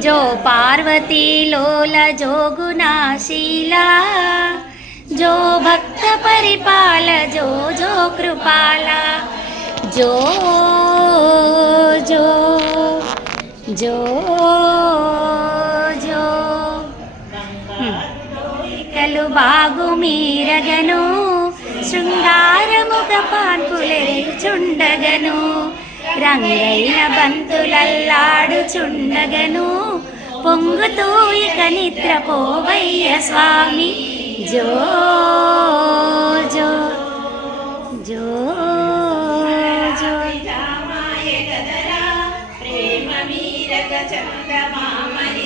जो पार्वती लोल जोगुनाशीला जो भक्त परिपाल जो जो कृपाला जो जो जो जो కలు బాగు మీరగను శృంగారముగ పాన్పులే చుండగను రంగైన బంతులల్లాడుచుండగను పొంగుతూ ఇక నిద్రపోవయ్య స్వామి జో జో జో జో ప్రేమ మీరగ చందమామనిచ్చెదరా